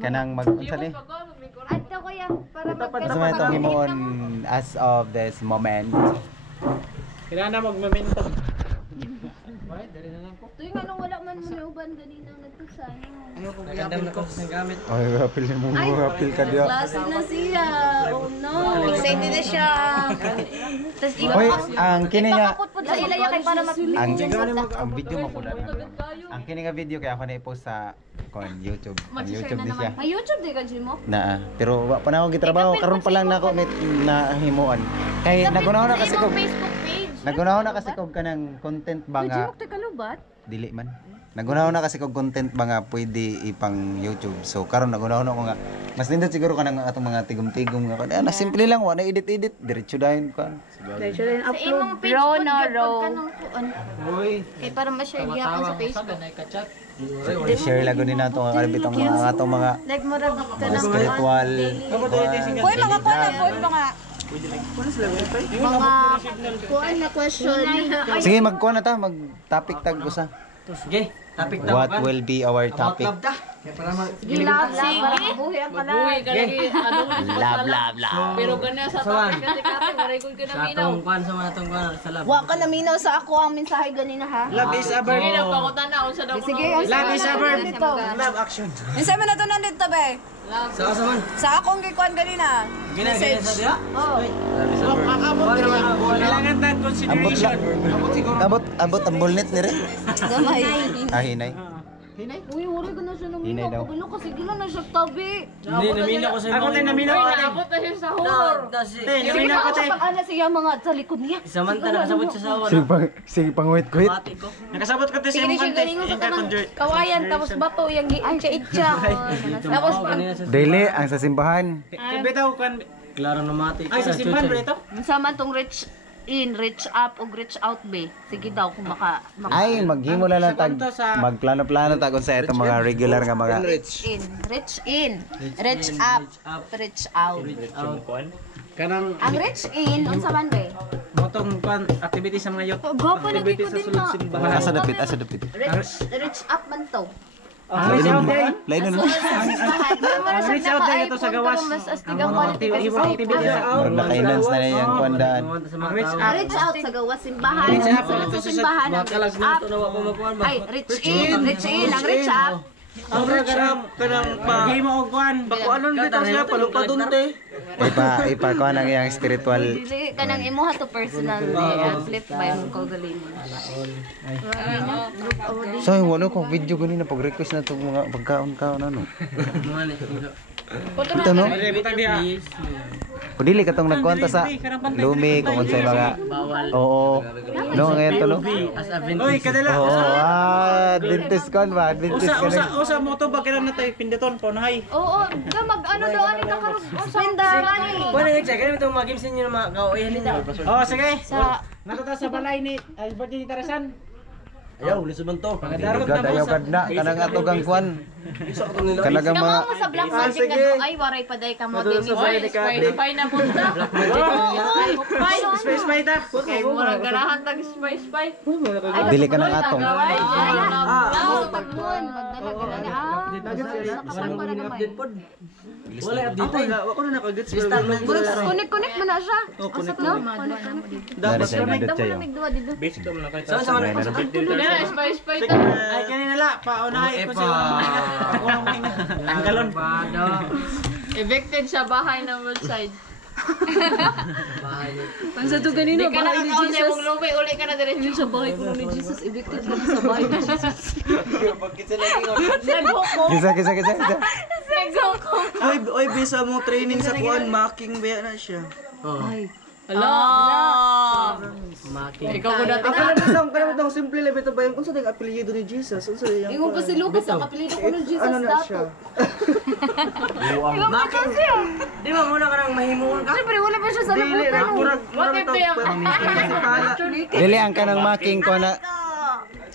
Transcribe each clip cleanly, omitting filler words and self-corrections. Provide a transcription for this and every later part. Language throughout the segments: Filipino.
kanang mag-unsa ni? Adto ko yan para Unsa man itong himuon as of this moment? Kailangan na mag-momentum. Bakit? Dari na lang ko. Tuyo nga nung wala man mo uban ganina nagtusan. Ano kung i-apple ko ng gamit? Ay, apil mo, apil ka diya. Klase na siya. Oh no. Excited na siya. Tapos iba Oy, ang kini nga ipapaputput sa ilaya kay para mapili. ang video mo pula. Ang kini nga video kaya ako na-post sa YouTube. Ang YouTube ni siya. May YouTube di ka Jimo? Na, pero wa pa na ako gitrabaho karon pa lang nako na himuon. Kay nagunaw na kasi ko Facebook page. nagunaw na kasi ko kanang content ba nga Jimo te kalubat? dili man. Nagunaw na kasi ko content ba nga pwede ipang YouTube. So karon nagunaw na ko nga mas nindot siguro kanang atong mga tigom-tigom nga na simple lang wa na edit diretso dayon ka. Diretso din Sa imong page Row po na row. Uy. Kay para ma-share gyapon sa Facebook. Ka-chat. I-share lang gud nato ang kalibit ang mga atong mga Like mo rag ka ng spiritual. Boy mga kuan boy mga kuan na question. Sige magkuha na ta mag-topic tag usa. Sige. Topic daw. What will be our topic? Love da. Kaya para mag... Gila sige. Buhi ang Buhay ka lagi. Ano Blah blah blah. pero ganyan sa topic kasi kati maray ko ka Sa naminaw. atong kwan sa mga atong kwan sa love. Wa ka naminaw sa ako ang mensahe ganina ha. Love is a verb. Sige na pakutan na unsa daw ko. Sige, Love is a verb. dito. Love action. Unsa man nato nandito be? Sa kasaman. Sa akong gikuan ganina. Gina sa dia. Oh. Love is a verb. Kailangan tayong consideration. Abot ang bulnet ni re. Gamay. Hinay. Uy, wala ka na siya Hinay daw. naminaw. Kabalo kasi gila na siya tabi. Hindi, naminaw ko sa mga. Ako tayo naminaw ko tayo. Abot na siya sa horror. Naminaw ko tayo. Pag-ana siya mga sa likod niya. Samanta nakasabot sa sawa. Sige pang wait. Mati ko. Nakasabot ko tayo sa Sige imong siya kante. galing sa tanang kawayan tapos bato yung itcha-itcha. Tapos pag Daily ang sa simbahan. Bitaw kan. Klaro na mati. Ay sa simbahan ba ito? sama tong rich in, rich up o rich out be. Sige daw kung maka Ay maghimo na lang tag magplano-plano tag sa itong mga regular nga mga rich in, rich up, rich out. Kanang Ang rich in unsa man be? motong kwan activity sa mga youth. Gopo lagi ko din na. asa dapit. Rich up man to. Reach out day. Lain nun. Reach out day ito sa gawas. Mas astigang quality kasi sa Activity sa Murag naka-enhance na yung kwandaan. Reach out. Rich out sa gawas simbahan. Reach up Sa simbahan ang rich up. Ay, rich in, ang rich up. Ang reach up kanang pa. Game og kwan. Bakuanon bitaw siya palupadon te. Ipa ko ang iyang spiritual. Dili kanang imuha to personally uplift by mo kaugalingon. So wala ko video ganina pag-request na tong mga pagkaon-kaon ano. Ito no? Kung dili katong nagkwanta sa lumi kung unsay mga oo. No ngayon to no. Oy kadala. Dentist kon ba? Dentist kon. Usa mo to ba kailan natay pindeton paunahay. Oo, ka mag-ano daw ani ka karon pindahan ni. Bueno, check kami itong mga games ninyo na mga kauihan ninyo. Oh, sige. Natuta sa balay ni birthday ni Tarasan. Ayaw, lisuban to. Ayaw kad na kanang atugang kwan. Kanagang mga Kamo sa black magic ka ay waray pa day ka mo din. Spy na punta. Spy ta. Kay mura ganahan tag spy. dili ka ng atong. Pagduan, magdala ka na. Nakapag para naman. Wala update. Ako na nakagets. Connect mo na siya. Connect no? Dari sa edad siya. Migduwa dito. Basic to na kahit. Saan man Gana spy ta. Ay kanina la paunahay ko sa ako lang hinga. Ang galon. Evicted sa bahay ng roadside. Pansa to ganino Di ka nakakaon na mong lumi, uli ka na diretso. sa bahay ko ni Jesus, evicted ko sa bahay ni Jesus. Naghukom. Kisa. Naghukom. Oy, bisa mo training sa kuan, marking ba na siya. Hala. Ikaw ko dati. Kana lang simple lang bitaw ba yung unsa ding apelyido ni Jesus? Unsa yung Ingon pa si Lucas, ang kapilido ko ng Jesus ano na dato. siya? Di ba muna ka nang mahimuon ka? Siyempre, wala pa siya sa labutan. What if they Dili ang kanang making ko na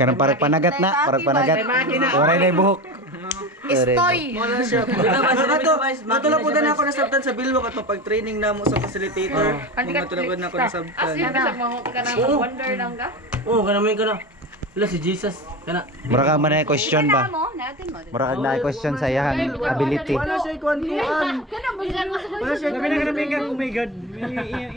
kanang parang panagat. Oray na buhok. Istoy. Wala siya. Matulog po din ako nasabtan sa Bilwak ato pag training namo sa facilitator. Matulog na ako nasabtan. As in, bisag mahot ka na mag-wonder lang ka? Oo, kanamin ko na. Wala si Jesus. Kana. Mura ka man na question ba? Mo, natin mo. Mura ka na question sa iyang ability. Wala siya kuan-kuan. Wala siya Labi na ka na pinggan, oh my god.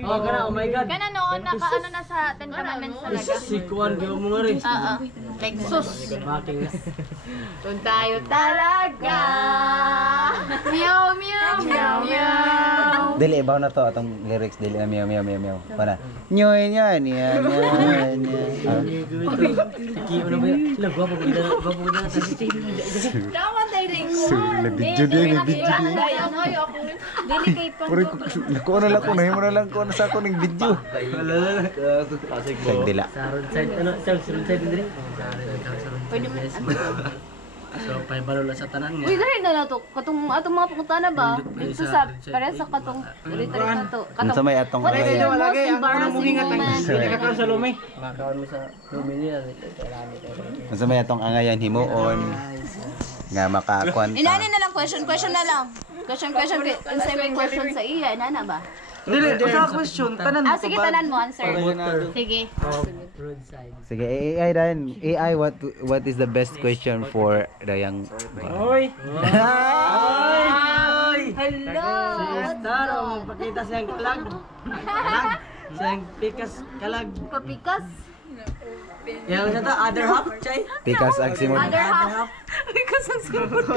Oh, kana, oh my god. Kana noon, nakaano na sa Ten Commandments talaga. Si kuan gyud mo nga rin. Oo. Like sus. Making. Doon tayo talaga. Meow, meow, meow, meow. Dili ibaw na to atong lyrics dili na meow meow meow meow. Para. Nyoy nyoy nyoy nyoy. Kiyo na ba? Sila gwapo ko dito. Gwapo ko dito sa city. Dawan tayo rin ko. May video din, may video din. Dili kay pang. Puri ko nakuha na lang ko nahimo na lang ko na sa ako ning video. Wala. Nagdila. Sa road side ano? Sa road side din. Pwede mo. So, pay balo lang sa tanan nga. Uy, dahil na to. Katong atong mga pupunta na ba? Dito sa pare sa katong dito na to. Ano sa may atong What is araya? your most embarrassing moment? Hindi ka karon sa lumay. Makakaon mo sa Lumini. Ano sa may atong angayan himuon nga makakuan Inani na lang question na lang. Question kay unsay may question sa iya, inana ba? Dili, sa question tanan. Ah, sige tanan mo answer. Sige. Road side. Sige, AI dan. AI, what is the best question for the young Oy. Hello. Star, magpakita siyang kalag. Kalag. Siyang pikas kalag. Papikas. Yang sa ta other half, chay. Pikas ang simod. Other half. Pikas ang simod.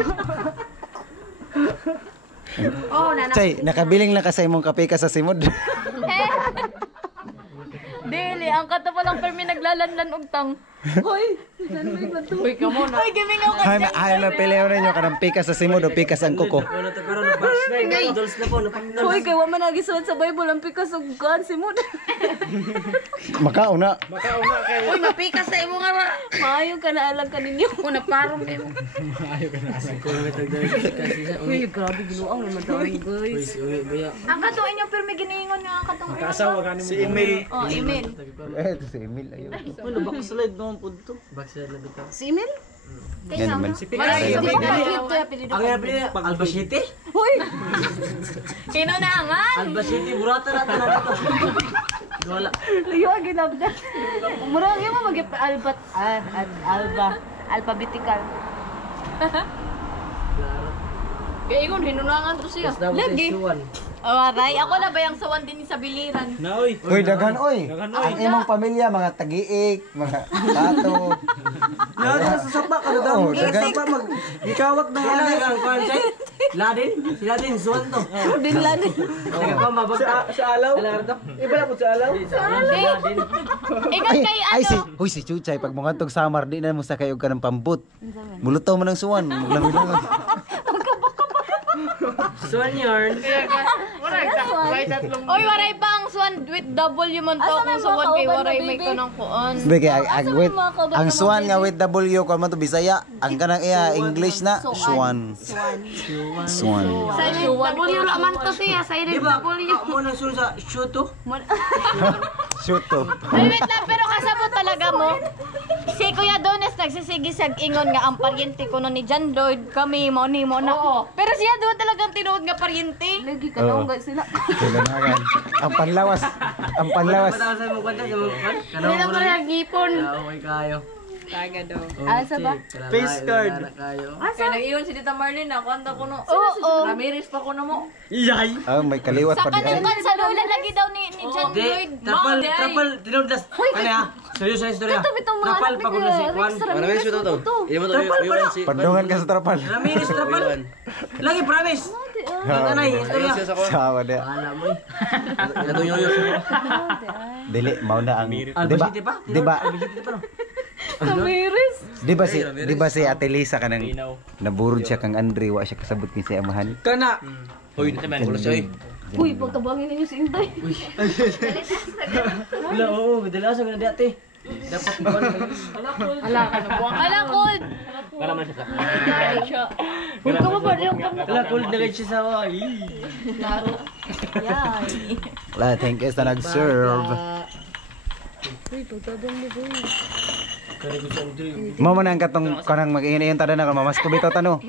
Oh, nana. Chay, nakabiling na ka sa imong kapikas sa simod. Dili, ang kato pa lang permi naglalanlan og tang. Hoy, Uy, kamo na. Hoy, giving ako Hay na pileo ninyo kanang pikas sa simod o pikas ang kuko. Wala to karon bash na dolls na po napakita. Hoy, kay wa man nagisuot sa Bible ang pikas og kan simod. Makauna. Makauna kay. Uy, mapikas sa imo nga ra. Maayo ka na alang kaninyo. Una parong kay mo. Uy, grabe ginuang naman daw ang guys. Ang kato inyo permi giniingon nga ang katong Kaasawa gani mo. Si Emil. Oh, email. Eh, ito si Emil ayo. Ano backslide naman po dito? Backslide na bitaw. Si email? Yan naman. Marami di ko makito ya pili Ang yabi niya, Albacete? Hoy. Kino na angan? Albacete, burata na talaga to. Wala. Layo ang ginabda. Murang yung mag alba alphabetical. Kaya ingon hinunangan to siya. Lagi. Awaray, ako na ba yung sawan din sa biliran? Na oy. Uy, daghan oy. Daghan, oy. Ang imong pamilya mga tagiik, mga tato. Yan, sa sapa ka na Oo, daghan. mag ikawak na ano ang kwan chay. Ladin, si Ladin suwan to. Din ladin. Sige pa mabagta. Sa alaw. Iba na po sa alaw. Ladin. Ikaw kay Ay si, ano? huy si Chuchay pag mga tog samar di na mo sa kayo ka ng pambut. Muluto mo ng suwan, maglangoy-langoy. Suwan yarn. Oy, waray pa ang swan with W man to kung sawan kay waray may kanang kuan. Hindi kay wait. Ang swan nga with W ko man to Bisaya. Ang kanang iya English na swan. Swan. Sa W laman to siya, sa Di ba? Amo nang suwan sa shoot to. Shoot to. Ay, wait lang, pero kasabot talaga mo. Si Kuya Dones nagsisigisag ingon nga ang paryente ko no ni John Lloyd, kami mo ni mo na ko. Pero siya doon talagang tinuod nga paryente. Lagi ka Oo. na sila. Kailangan. Ang panlawas. Ang panlawas. Patawasan mo kwenta sa mga kwan. Hindi na ko na gipon. Okay kayo. Asa ba? Face card. Kaya nag-iwan si Tita Marlene na, kwanta ko no. Oo. Ramirez pa ko na mo. Iyay. Ah, may kaliwat Sa pa di ay. kanukan sa lula lagi daw ni John Di, Lloyd. trapal, tinundas. Ano ha? Seryoso sa istorya. Itong mga Trapal anak pa ko na si Juan. Ramirez pa to. Trapal pa na. Padungan ka sa trapal. Ramirez, trapal. Lagi, promise. Ang anay, istorya. Sawa dia. Wala mo eh. Dili mao na ang di ba? Albacete pa? Di ba? Albacete pa no? Ramirez. Di ba si Ate Lisa kanang naburod siya kang Andre wa siya kasabot ni si amahan. Kana. Hoy, naman, wala siya eh. Uy, pagtabangin ninyo si Inday. Wala, oo. Kadalasan ka na dati. Dapat mo Ala ka na buwang. Ala, Kud. Para man siya. Uy, ka ba ba yung kang Wala, cool na siya sa wali. laro? Yay. Wala, thank you sa nag-serve. Uy, pagtabang mo boy. Kaya ko sa Andre. Mo man ang katong kanang mag-iinayon tada na mamas ko bitaw tano.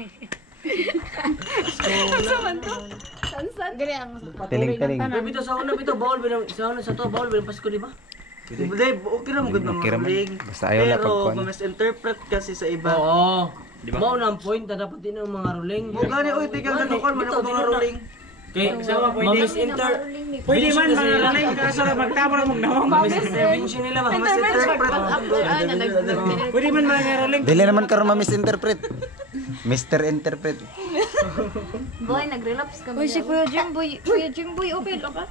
San-san? Gali ang Tiling-tiling. Pero bito sa una, bito, bawal ba na, sa una sa to, bawal ba na Pasko, di ba? Dave, okay lang magod ng Okay raman. maruling. Basta ayaw na Pero, pagkuhan. misinterpret kasi sa iba. Oo. Di ba? Mao na ang point na dapat din ang mga ruling. O gani, oy, tika ganukon, man ako mga ruling. Kay ma-misinter. Pwede man mga ruling, kaso lang magtama lang magnawang. Ma-misintervention nila ba? Misinterpret. Pwede man mga ruling. Dili naman karon ma-misinterpret. Mr. Interpret. Boy, nag-relapse kami. Uy, si Kuya Jimboy. Kuya Jimboy, okay lang ka?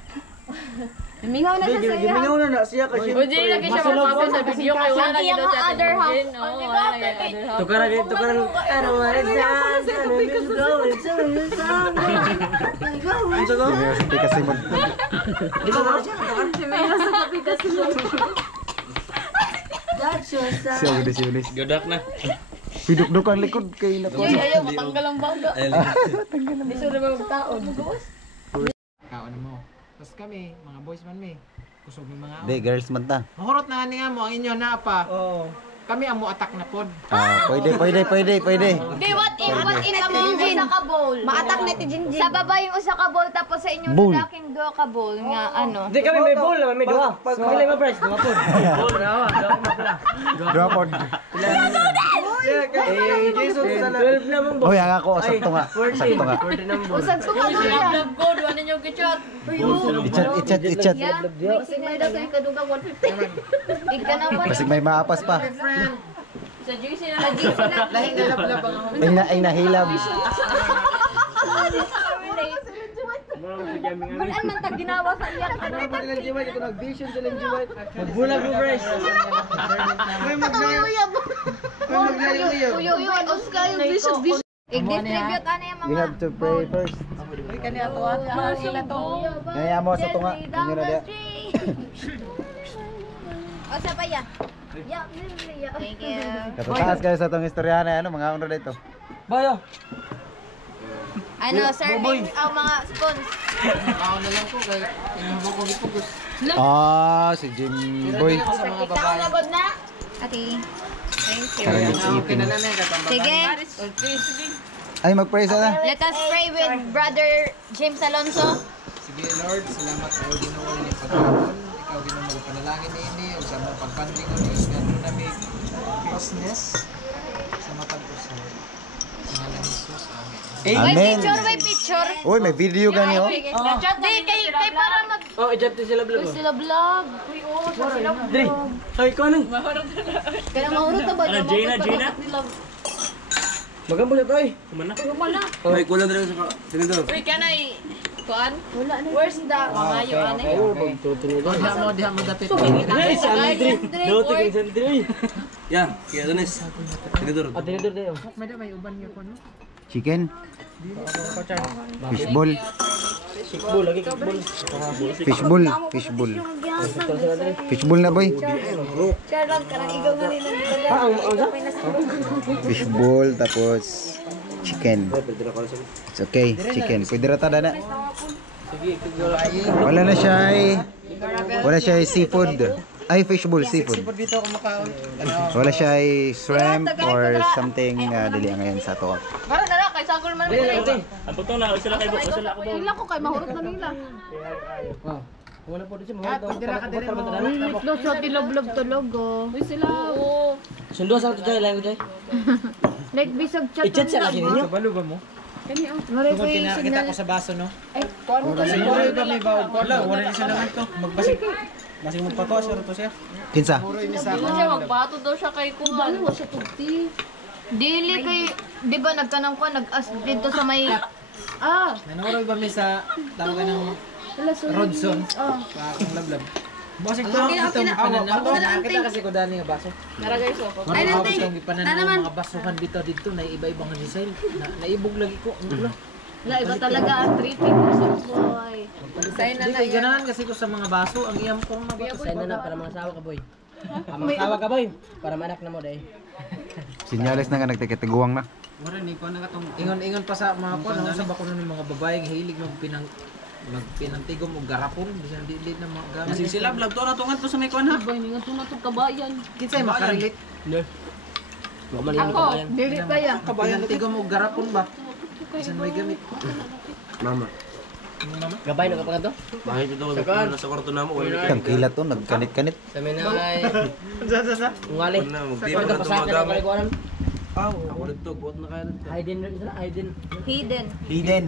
Mingaw na siya sa iya. Gimingaw na siya kasi. O, di lagi siya masabi sa video kay wala Ang lagi iyang daw sa other half. atin. Oo, wala lagi ang other half. Tukaran. Ano man University kasi mo. Siya gud si Ulis. Godak na. Piduk-duk ang likod kay nako. Uy, ayaw, matanggal ang baga. Di sure ba magtaon? Kaon mo. Tapos kami, mga boys man mi. Kusog mi mga Di girls man ta. mahurot na nga mo ang inyo na pa. Oo. Kami ang mo attack na pod. Pwede. Di, what if among usa ka bowl? Maatak na ti Jinjin. Sa baba yung usa ka bowl, tapos sa inyong Bowl. lalaking duha ka bowl nga ano. Di kami may ball naman, may duwa. Wala mo price, duwa po. Dropod. Jesus sana. 12 na mong Hoy, ang ako sakto nga. 40 na mong Usag to ka bowl. Love ko, duwa ninyo gichat. Ichat. May sigay daw sa ikaduga 150. Ika na pa. Basig may maapas pa. Sa GC na lang. Lahing nalablab ang ako. Ay nahilab. Bulan man tag ginawa sa iya. Magbulag mo price. Uyo, Oscar yung vision. I-distribute ano yung We mga have to pray first. Kaya mo sa tunga. Inyo na dia. O, sa pa ya. Thank you. Katataas kayo sa tong istorya na ano, mga unro dito. Bayo. Ano, sir, name ang mga spons. Kaon na lang ko kay inabo ko gipugos. Si Jimboy. Ikaw na god na? Ati. Thank you. Karang ipin. Sige. Ay, mag-pray sana. Let us pray with Brother James Alonso. Sige Lord, salamat kayo Ginoo ni pagkaon. Ikaw Ginoo magpanalangin ini ug sa mga pagpanding ni ngano nami business sa matag usa. Sa ngalan ni Jesus. Amen. Amen. May picture. Uy, may video gani oh. Di, kay para mag... Oh, eject sila vlog. Sila vlog. Uy, sila Dre. Ay, ko ano? Kaya mahurot na ba? Gina? Magambo na toy. Kumana? Wala. Ay, kulang rin sa tinidor. Uy, kanay. Kuan? Wala na. Where's the mamayo ane? Diha mo dapit. Ay, sa Dre. Dito kay Sandre. Yan, kaya Adonis. Tinidor. Atinidor dayo. May uban niyo ko no. Chicken. Fishball. Sikbol lagi sikbol. Fishball. Fishball na boy. Charot ka lang. Ikaw nga nila nila. Fishball tapos chicken. It's okay, chicken. Pwede rata na. Wala siya ay seafood. Ay, fishball, seafood. Dito ako makaon. Wala siya ay shrimp or something dili ngayon sa to. Mara na lang, kay sagol man rin. Ang putong na, sila kayo, sila ako. Wala ko kay mahurot na nila. Wala po din Ah, pwede ra ka dire mo. Ito sa tilog-log tulog oh. Uy sila. Sundo sa to jay lang jay. Like bisag chat. I-chat sa lagi ninyo. Balo ba mo? Mare ko Tungkol yung kita signal. ko sa baso no. Ay, kuano ka Kasi mo ba may baon ko lang, wala ni siya naman to. Magbasig. Basig mo pa to, sir to siya. Kinsa? Puro ini sa Doon siya magbato daw siya kay Kuan. siya tugti. Dili kay, di ba nagkanang ko, nag-as dito sa may... Nanoro ba mi sa tawagan ng Rodson? Pa akong lablab. Basig to ito pananaw. Nakita kasi ko dani nga baso. Tara guys, oh. Ay nante. Pananaw mga basuhan dito na iba-ibang design. Naibog lagi ko. Wala, iba talaga ang treating ko sa boy. Sign na Hindi na kay ganahan kasi ko sa mga baso ang iyam kong mga baso. Sign na para mga asawa ka boy. Mga asawa ka boy. Para manak na mo day. Sinyales na nga nagtikitiguang na. Mura ni ko na katong ingon pa sa mga ko sa bako ng mga babaeng hilig magpinantigom og garapon bisan dili na mga gamit. Kasi sila vlog to na tungan to sa may kuan ha. Boy, nga to kabayan. Kinsay makarelate? Ako, dili kaya. Pinantigom og garapon ba? Bisan may gamit. Mama. Gabay na kapag to. Mahit ito, nasa kwarto na mo. Ang kilat to, nagkanit-kanit. Sa minay. Ngali. Wala, magtipa Ito na ito pasaka mga na gamit. kalikuan. Ako dito, buot na kaya dito. Hidden isa hidden. Hidden.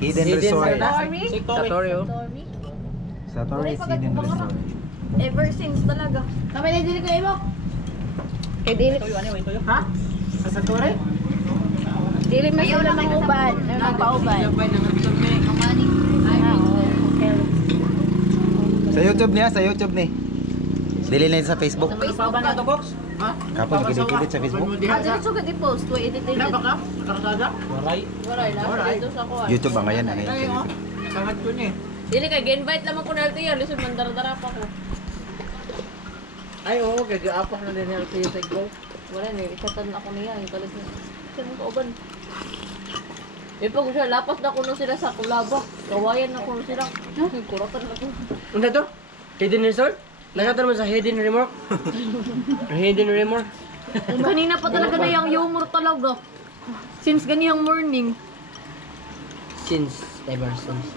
Hidden resort. Satorio. Sa Torres Hidden Resort. Ever since talaga. Kami na dili ko imo. Kay dili. Ha? Sa Tore? Dili man sila manguban. Nagpauban. Sa YouTube niya, sa YouTube ni. Dili na yun sa Facebook. Pa ba na to, Cox? Ha? Kapag nakikita sa Facebook. Dili sugad i-post, wa edited. Napa ka? Karsada? Waray. Wala dito sa ko. YouTube ba ngayon? Ano yun? Sangat ko niya. Dili kay gi-invite lamang ko na yan, lisod mandara-dara pa ko. Ay oo, kaya apak na din yung sa go. Wala ni ikatan ako niya, yung kalis na. Sino ko uban? Ipag siya lapas na kuno sila sa kulaba. Kawayan na kuno sila. Kuratan na ko. Ano to? Hidden resort? Nakita naman sa hidden remark. Hidden remark. Kanina pa talaga na yung humor talaga. Since ganiyang morning. Since ever since.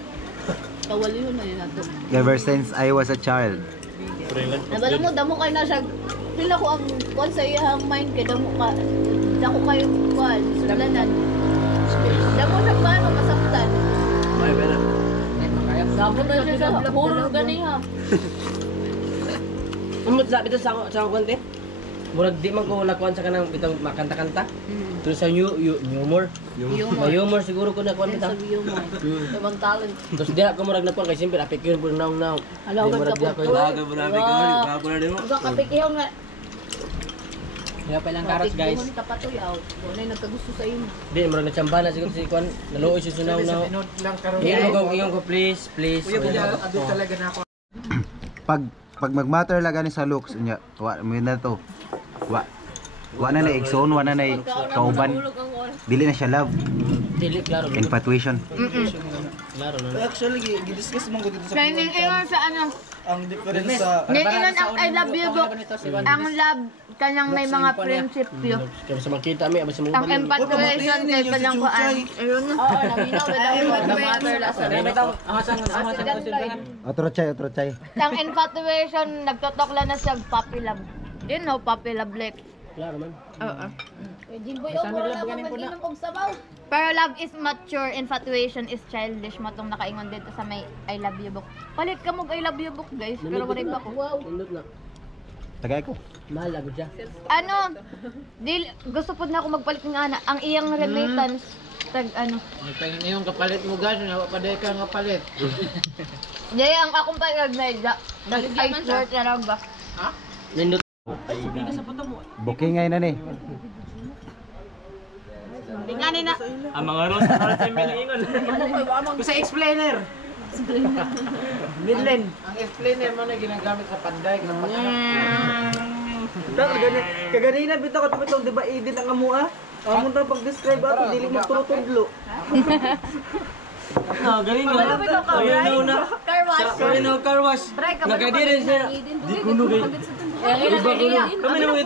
Kawali yun na yun nato. Ever since I was a child. Nabala mo, damo kayo na siya. Pila ko ang kuwan sa iyang mind kay damo ka. Dako kayo kuwan, sulanan. Damo siya paano masaktan. Ay, pera. Dapat na siya sa horror ganiha. Umot sa bitaw sa ako konti. Murag di man ko lakuan sa kanang bitaw makanta-kanta. Pero sa humor. May humor siguro ko nakuan bitaw. Ibang talent. Terus dia ako murag nakuan kay simple apik yun pud naw. Alaw Di murag dia ko. Laga mo namin ka, kahapon na din mo. Uga kapikihaw nga. Kaya pa lang karas guys. Kapit kapatoy out. Doon ay nagkagusto sa imo. Di murag nagsamba na siguro si kuan. Naluoy si sunaw na. Ingon ko please. Adult talaga na ako. Pag mag-matter lang gani sa looks niya, wa mo na to. Wa na na igsoon, wa na na kauban. Dili na siya love, Dili klaro. infatuation. Klaro na. Actually, gidiscuss mo ko dito sa Kaya ning ingon sa ano, ang difference sa ning ingon ang I love you book. Ang love kanyang may mga prinsipyo. Kaya sa makita mi abis mo. Ang infatuation kay kanyang kuan. Ayun. Oo, naminaw na mother lasa. Otro chay. Ang infatuation nagtotok lang na siya puppy love. You know, puppy love like. Klaro man. Oo. Pero love is mature, infatuation is childish. Matong nakaingon dito sa may I love you book. Palit ka mo I love you book, guys. Pero wala pa ko. Nindot na. Tagay ko. Mahal agad siya. Ano, gusto po na ako magpalit ng ana. Ang iyang remittance, tag ano. Nagpahingin yung kapalit mo guys, napapaday ka ng kapalit. Dahil ang akong pagkag na ida. Nag-I short na lang ba? Nindot. Booking ngayon na ni. Tingnan na. Ang mga ros, para sa milingon. sa explainer. Midland. Ang explainer mo na ginagamit sa panday. Kaganina bitaw ka tupitong di ba idin ang amua? Amo ta pag-describe ato dili mo turutudlo. Ah, galing nga. Ayun na. Car wash. Ayun na, car wash. Try ka ba? Nagadirin siya. Di kuno gay. Kami na mga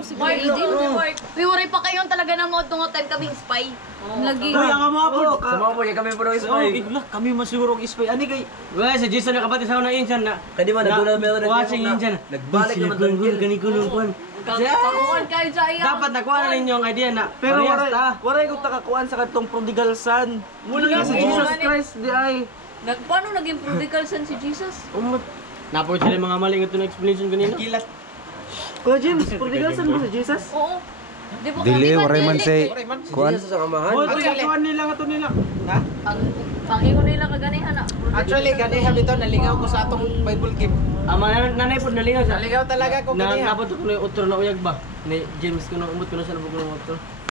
Uy, waray pa kayo talaga na mo tungo time kami spy. Lagi. Uy, ang amo po. Sama mo kami po ng Oh, spy. igla, kami masiguro ang spy. Ani kay Wala sa Jason nakapati sa unang insan na. Kadi man nagdula meron na Watching insan. Nagbalik naman doon gani kulong kuan. Kakuan kayo sa iya. Dapat nakuha na ninyo ang idea na Pero parehas ta. waray ko takakuan sa katong prodigal son. Mula nga sa Jesus Christ di ay. Paano naging prodigal son si Jesus? Naport sila mga mali nga ito na explanation kanina. Kuya James, prodigal son mo sa Jesus? Oo. Di ba Dili, waray man say. Kuan. Sa kamahan. Oh, kuan nila nga to nila. ang ingon nila kaganihan na. Actually, ganihan dito, nalingaw ko sa atong Bible game. Ang mga nanay po nalingaw sa. Naligaw talaga ko Na ganihan. napot ko na yung utro na uyag ba? Ni James ko na umot ko na sa labog ko ng utro.